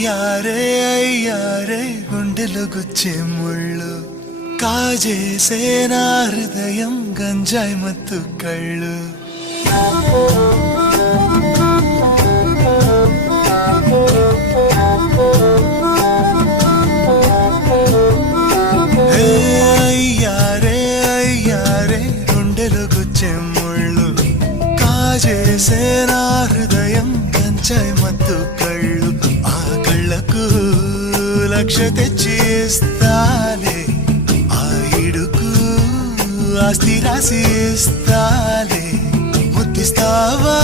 అయ్యారే గుండెలు గుచ్చే ముళ్ళు కాజేసే నా హృదయం గంజాయి మత్తు కళ్ళు అయ్యారే గుండెలు గుచ్చే ముళ్ళు కాజేసే నా హృదయం గంజాయి మత్తు కళ్ళు ఆ కళ్ళకు లక్ష తెచ్చి ఇస్తాలే ఆ ఇడుకు ఆస్తి రాసి ఇస్తాలే ముద్దిస్తావా